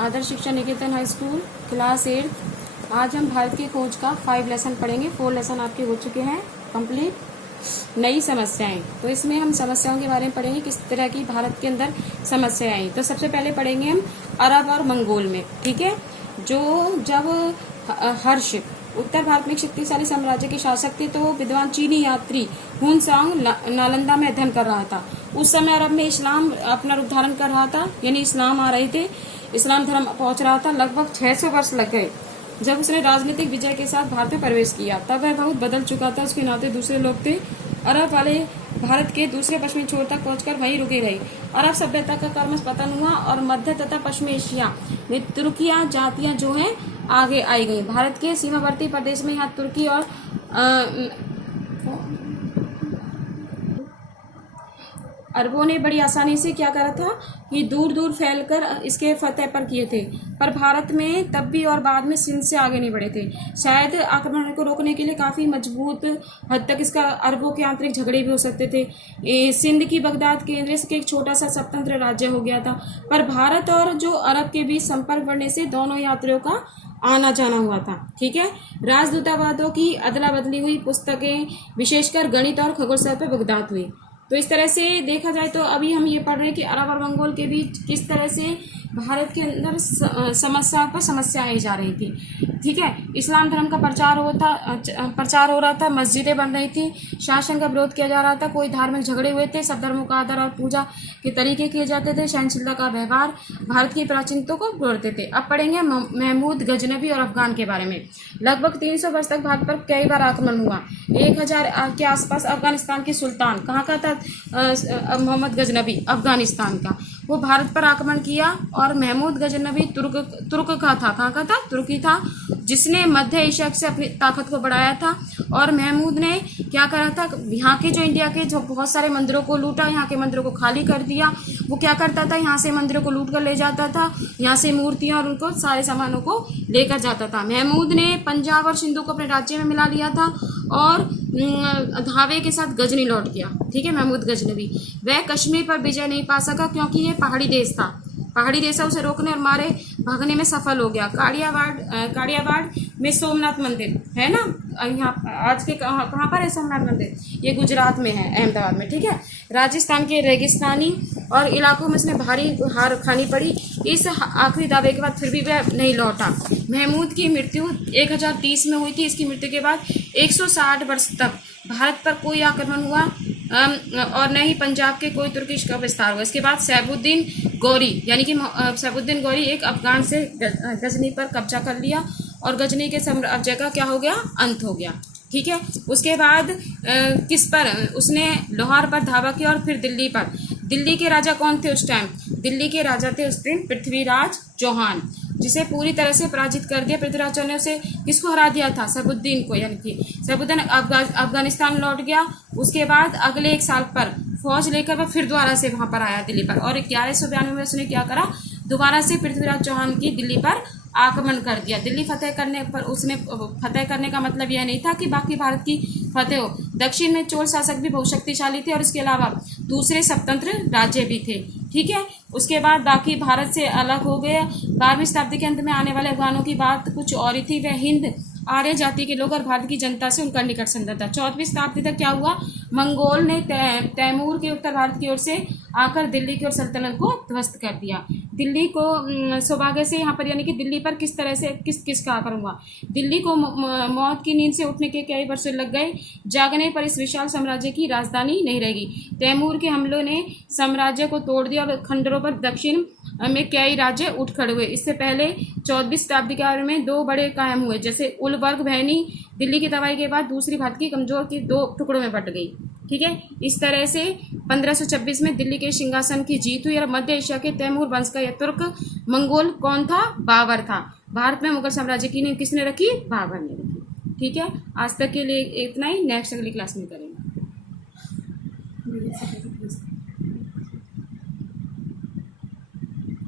आदर्श शिक्षा निकेतन high school class 8। आज हम भारत की खोज का 5 लेसन पढ़ेंगे। 4 लेसन आपके हो चुके हैं कंप्लीट। नई समस्याएं, तो इसमें हम समस्याओं के बारे में पढ़ेंगे, किस तरह की भारत के अंदर समस्याएं आई। तो सबसे पहले पढ़ेंगे हम अरब और मंगोल में, ठीक है। जब हर्ष उत्तर भारत में एक शक्तिशाली साम्राज्य के शासक थे, तो विद्वान चीनी यात्री हुनसांग नालंदा में अध्ययन कर रहा था। उस समय अरब में इस्लाम अपना रूप धारण कर रहा था, यानी इस्लाम आ रहे थे, इस्लाम धर्म पहुंच रहा था। लगभग 600 वर्ष लग गए। जब उसने राजनीतिक विजय के साथ भारत में प्रवेश किया, तब वह बहुत बदल चुका था। उसके नाते दूसरे लोग थे। अरब वाले भारत के दूसरे पश्चिमी छोर तक पहुंचकर वहीं रुके रहे। अरब सभ्यता का क्रमश पतन हुआ और मध्य तथा पश्चिमी एशिया में तुर्कियां जातियां जो हैं आगे आई गई। भारत के सीमावर्ती प्रदेश में यहाँ तुर्की और अरबों ने बड़ी आसानी से क्या करा था कि दूर दूर फैलकर इसके फतेह पर किए थे। पर भारत में तब भी और बाद में सिंध से आगे नहीं बढ़े थे। शायद आक्रमण को रोकने के लिए काफ़ी मजबूत हद तक इसका अरबों के आंतरिक झगड़े भी हो सकते थे। सिंध की बगदाद केंद्र से एक छोटा सा स्वतंत्र राज्य हो गया था। पर भारत और जो अरब के बीच संपर्क बढ़ने से दोनों यात्रियों का आना जाना हुआ था, ठीक है। राजदूतावादों की अदला बदली हुई, पुस्तकें विशेषकर गणित और खगोलशास्त्र पर बगदाद हुई। तो इस तरह से देखा जाए तो अभी हम ये पढ़ रहे हैं कि अरब और मंगोल के बीच किस तरह से भारत के अंदर समस्या पर समस्या आई जा रही थी, ठीक है। इस्लाम धर्म का प्रचार हो रहा था, मस्जिदें बन रही थी, शासन का विरोध किया जा रहा था, कोई धार्मिक झगड़े हुए थे, सब धर्मों का आदर और पूजा के तरीके किए जाते थे, सहनशीलता का व्यवहार भारत की प्राचीनता को जोड़ते थे। अब पढ़ेंगे महमूद गजनवी और अफगान के बारे में। लगभग 300 वर्ष तक भारत पर कई बार आक्रमण हुआ। 1000 के आसपास अफगानिस्तान के सुल्तान, कहाँ का था मोहम्मद गजनवी, अफगानिस्तान का, वो भारत पर आक्रमण किया। और महमूद गजनवी तुर्क का था, कहाँ का था, तुर्की था, जिसने मध्य एशिया से अपनी ताकत को बढ़ाया था। और महमूद ने क्या करा था, यहाँ के जो इंडिया के जो बहुत सारे मंदिरों को लूटा, यहाँ के मंदिरों को खाली कर दिया। वो क्या करता था, यहाँ से मंदिरों को लूट कर ले जाता था, यहाँ से मूर्तियां और उनको सारे सामानों को लेकर जाता था। महमूद ने पंजाब और सिंधु को अपने राज्य में मिला लिया था और धावे के साथ गजनी लौट गया, ठीक है। महमूद गजनवी वह कश्मीर पर विजय नहीं पा सका, क्योंकि ये पहाड़ी देश था। पहाड़ी देशों उसे रोकने और मारे भागने में सफल हो गया। काड़ियावाड़ में सोमनाथ मंदिर है ना, यहाँ आज के कहाँ पर है सोमनाथ मंदिर, ये गुजरात में है, अहमदाबाद में, ठीक है। राजस्थान के रेगिस्तानी और इलाकों में उसने भारी हार खानी पड़ी। इस आखिरी दावे के बाद फिर भी वह नहीं लौटा। महमूद की मृत्यु 1030 में हुई थी। इसकी मृत्यु के बाद 160 वर्ष तक भारत पर कोई आक्रमण हुआ और न ही पंजाब के कोई तुर्किश का विस्तार हुआ। इसके बाद सैफुद्दीन गौरी, यानी कि सैफुद्दीन गौरी एक अफगान से गजनी पर कब्जा कर लिया और गजनी के साम्राज्य का क्या हो गया, अंत हो गया, ठीक है। उसके बाद किस पर उसने लाहौर पर धावा किया और फिर दिल्ली पर। दिल्ली के राजा कौन थे उस टाइम, दिल्ली के राजा थे उस दिन पृथ्वीराज चौहान, जिसे पूरी तरह से पराजित कर दिया। पृथ्वीराज चौहान ने उसे किसको हरा दिया था, सैफुद्दीन को, यानी कि सैफुद्दीन अफगानिस्तान लौट गया। उसके बाद अगले 1 साल पर फौज लेकर वह फिर दोबारा से वहां पर आया दिल्ली पर, और 1192 में उसने क्या करा, दोबारा से पृथ्वीराज चौहान की दिल्ली पर आक्रमण कर दिया। दिल्ली फतेह करने पर उसने फतेह करने का मतलब यह नहीं था कि बाकी भारत की फतेह हो। दक्षिण में चोल शासक भी बहुत शक्तिशाली थे और इसके अलावा दूसरे स्वतंत्र राज्य भी थे, ठीक है। उसके बाद बाकी भारत से अलग हो गया। 12वीं शताब्दी के अंत में आने वाले अफगानों की बात कुछ और ही थी। वह हिंद आर्य जाति के लोग और भारत की जनता से उनका निकट संबंध था। 14वीं शताब्दी तक क्या हुआ, मंगोल ने तैमूर के उत्तर भारत की ओर से आकर दिल्ली की ओर सल्तनत को ध्वस्त कर दिया। दिल्ली को सौभाग्य से यहाँ पर, यानी कि दिल्ली पर किस तरह से किसका आक्रमण हुआ। दिल्ली को मौत की नींद से उठने के कई वर्षों लग गए। जागने पर इस विशाल साम्राज्य की राजधानी नहीं रहेगी। तैमूर के हमलों ने साम्राज्य को तोड़ दिया और खंडरों पर दक्षिण में कई राज्य उठ खड़े हुए। इससे पहले 14वीं शताब्दी के बारे में 2 बड़े कायम हुए, जैसे उलबर्ग बहनी दिल्ली की तबाही के बाद दूसरी भारत की कमजोर की 2 टुकड़ों में बट गई, ठीक है। इस तरह से 1526 में दिल्ली के सिंहासन की जीत हुई और मध्य एशिया के तैमूर वंश का यह तुर्क मंगोल कौन था, बाबर था। भारत में मुगल साम्राज्य की नींव किसने रखी, बाबर ने रखी, ठीक है। आज तक के लिए इतना ही, नेक्स्ट अगली क्लास में करेंगे।